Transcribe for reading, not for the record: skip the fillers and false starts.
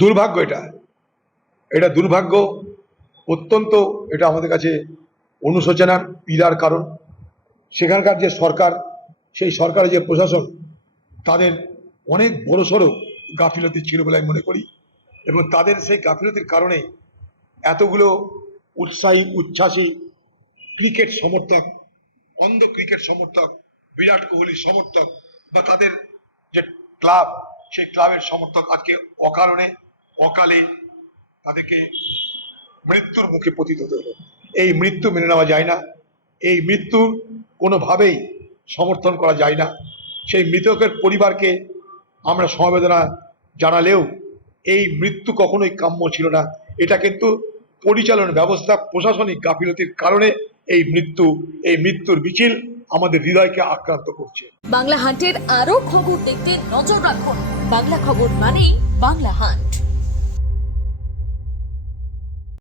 দুর্ভাগ্য, এটা দুর্ভাগ্য অত্যন্ত। এটা আমাদের কাছে অনুশোচনার পীড়ার কারণ। সেখানকার যে সরকার, সেই সরকারের যে প্রশাসন, তাদের অনেক বড়সড় গাফিলতি ছিল বলে আমি মনে করি। এবং তাদের সেই গাফিলতির কারণে এতগুলো উৎসাহী উচ্ছ্বাসী ক্রিকেট সমর্থক, অন্ধ ক্রিকেট সমর্থক, বিরাট কোহলির সমর্থক বা তাদের যে ক্লাব, সেই ক্লাবের সমর্থক আজকে অকারণে অকালে তাদেরকে মৃত্যুর মুখে পতিত হতে হলো। এই মৃত্যু মেনে নেওয়া যায় না, এই মৃত্যু কোনোভাবেই সমর্থন করা যায় না। সেই মৃতকের পরিবারকে আমরা সমবেদনা জানালেও এই মৃত্যু কখনোই কাম্য ছিল না। এটা কিন্তু পরিচালনা ব্যবস্থা, প্রশাসনিক গাফিলতির কারণে এই মৃত্যুর মিছিল আমাদের হৃদয়কে আক্রান্ত করছে। বাংলা হান্টের আরো খবর দেখতে নজর রাখুন। বাংলা খবর মানেই বাংলা হান্ট।